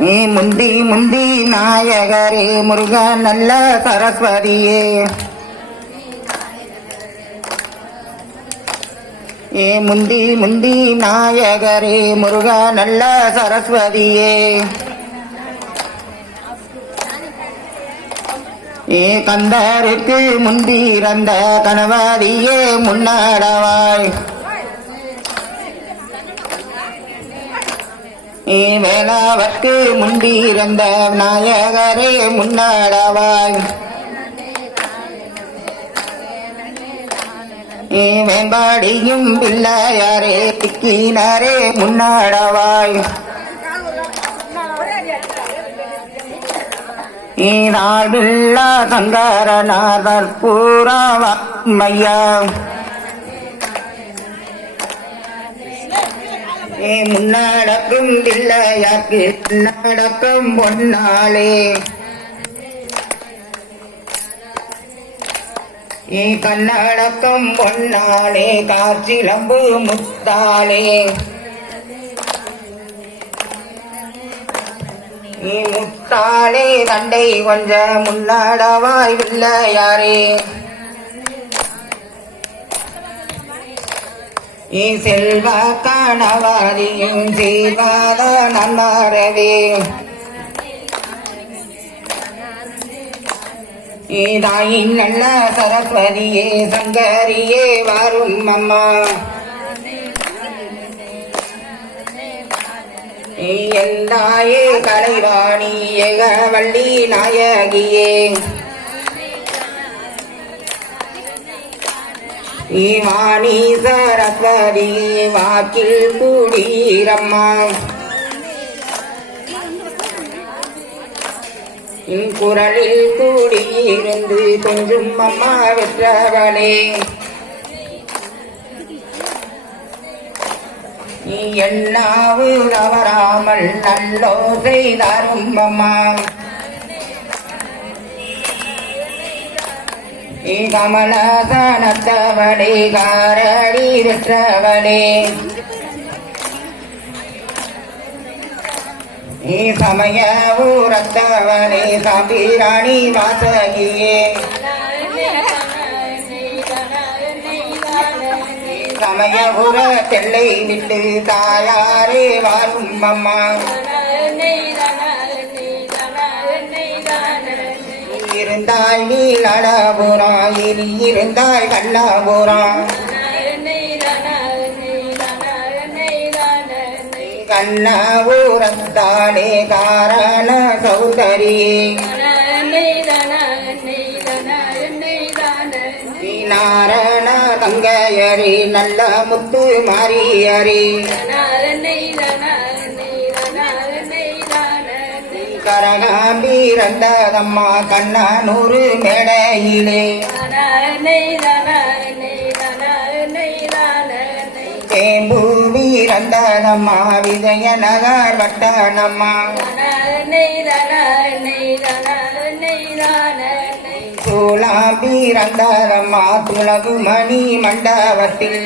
முந்தி முந்தி நாயகரே முருக நல்ல சரஸ்வதியே முந்தி முந்தி நாயகரே முருக நல்ல சரஸ்வதியே கந்தருக்கு முந்திறந்த கணவதியே முன்னடவாய் வேளாவற்கு முந்திறந்த நாயகரே முன்னடவாய் வேம்பாடியும் பிள்ளையாரே திக்கினரே முன்னடவாய் ஈராவில்லா சங்கரநாதர் பூராமையா முன்னடக்கும் பிள்ளையாக்கு நடக்கும் பொன்னாளே கண்ணடக்கம் பொன்னாளே காற்றிலம்பு முத்தாளே முத்தாளே தண்டை கொஞ்ச முன்னடவாய் பிள்ளையாரே செல்வ கணவரியும் செய்வாத நன்மாரவே தாயின் நல்ல சரஸ்வதியே சங்கரியே வாரும் அம்மா எந்தாயே கலைவாணி ஏகவள்ளி நாயகியே வாணி சரஸ்வதி வாக்கில் கூடீரம்மா குரலில் கூடியிருந்து கொஞ்சம் அம்மா வெற்றவளே என்னாவு தவறாமல் நல்லோ செய்தாரும் அம்மா கமலசனத்தவளே காரடி வெற்றவளே சமய ஊரத்தவனே சாம்பிராணி வாசகியே சமய ஊர தெல்லை விட்டு தாயாரே வாரும் அம்மா இருந்தாய் நீலடபுரா இனி இருந்தாய் கண்ணபுரா கண்ணபுரத்தானே காரண சௌந்தரியே நாரண கங்கையரே நல்ல முத்து மாரியரே கரகாம்பீரந்ததம்மா கண்ணனூறு மேடையிலே தேம்பூவீரந்ததம்மா விஜயநகர் வட்டனம்மா சூளாம்பீரந்ததம்மா துளகுமணி மண்டபத்தில்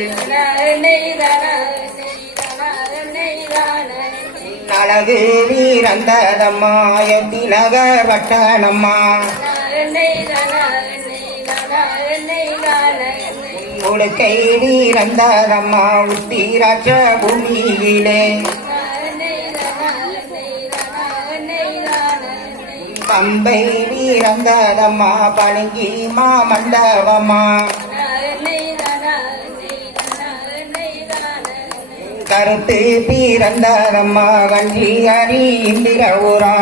அழகு வீரந்ததம்மா எத்திநகர் வட்டனம்மா உடுக்கை வீரந்ததம்மா உத்திராட்ச பூமியிலே பம்பை வீரந்ததம்மா பழங்கி மாமண்டபம்மா கருத்து பீரந்ததம்மா கஞ்சி ஹரி இந்திர ஊரா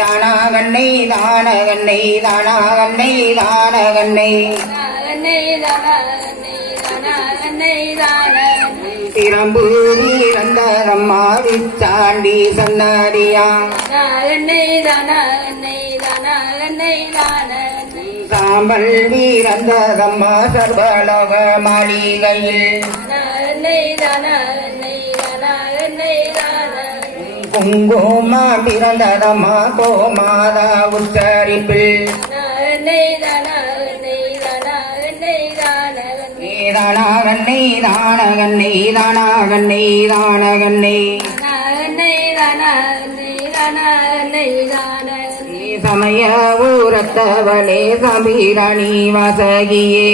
தானா கண்ணை தான கண்ணை தானா கண்ணை தான கண்ணை திறம்பு வீரந்ததம்மா விச்சாண்டி சன்னரியா சாம்பல் வீரந்ததம்மா சர்வலோக மாளிகையில் குங்குமா பிறந்ததம்மா கோமாதா உச்சரிப்பில் தானாகண்ணை தானகண்ணை தானாகண்ணை தானகண்ணை சமய ஊரத்தவளே சபீரணி வசகியே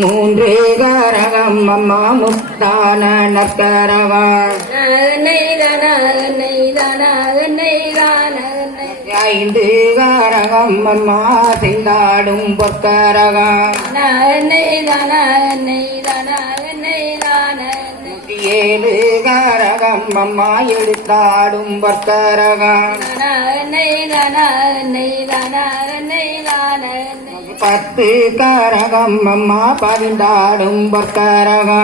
மூன்று கரகம் அம்மா முத்தான நற்கரவா ஐந்து கரகம் அம்மா செந்தாடும் பொற்கரகா ஏழு கரகம் அம்மா எடுத்தாடும் பொற்கரகா பத்து கரகம் அம்மா பதிந்தாடும் பொற்கரகா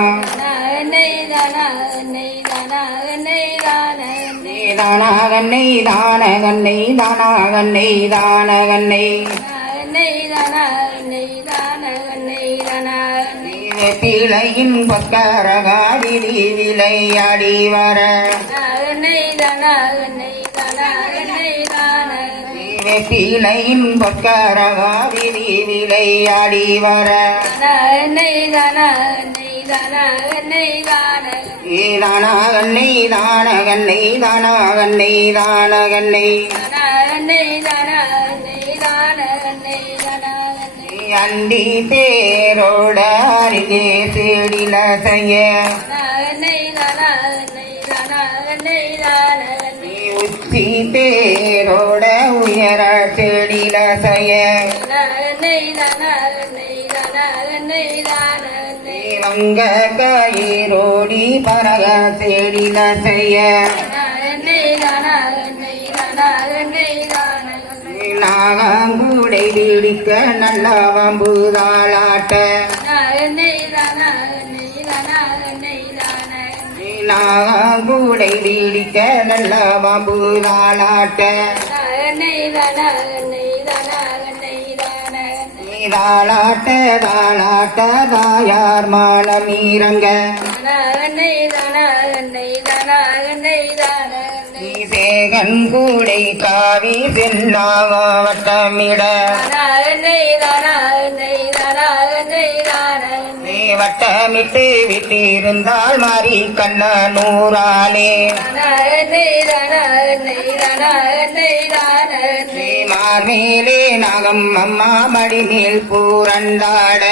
தானாகண்ணை தானகண்ணை தானாகண்ணை தானகண்ணை பிழையின் பொற்கரகா விழி விளையாடி வர பிழையின் பொற்கரகா விழி விளையாடி வர தானாகண்ணை தானகண்ணை தானாகண்ணை தானகண்ணை அண்டி தேரோட அருகே தேடில செய்ய உச்சி தேரோட உயர செடில செய்ய வங்க கயிரோடி பரக செடில செய்ய நாகங்கூடை பிடிக்க நல்ல வம்புதாளாட்ட நாகங்கூடை பிடிக்க நல்ல வம்புதாளாட்ட தாளாட்ட தாளாட்ட தாயார் மானம் இறங்க சேகன் கூடை காவி செல்லாக வட்டமிட வட்டமிட்டு விட்டிருந்தால் மாறி கண்ண நூறாலே மார்மேலே நாகம் அம்மா மடிமேல் பூரண்டாட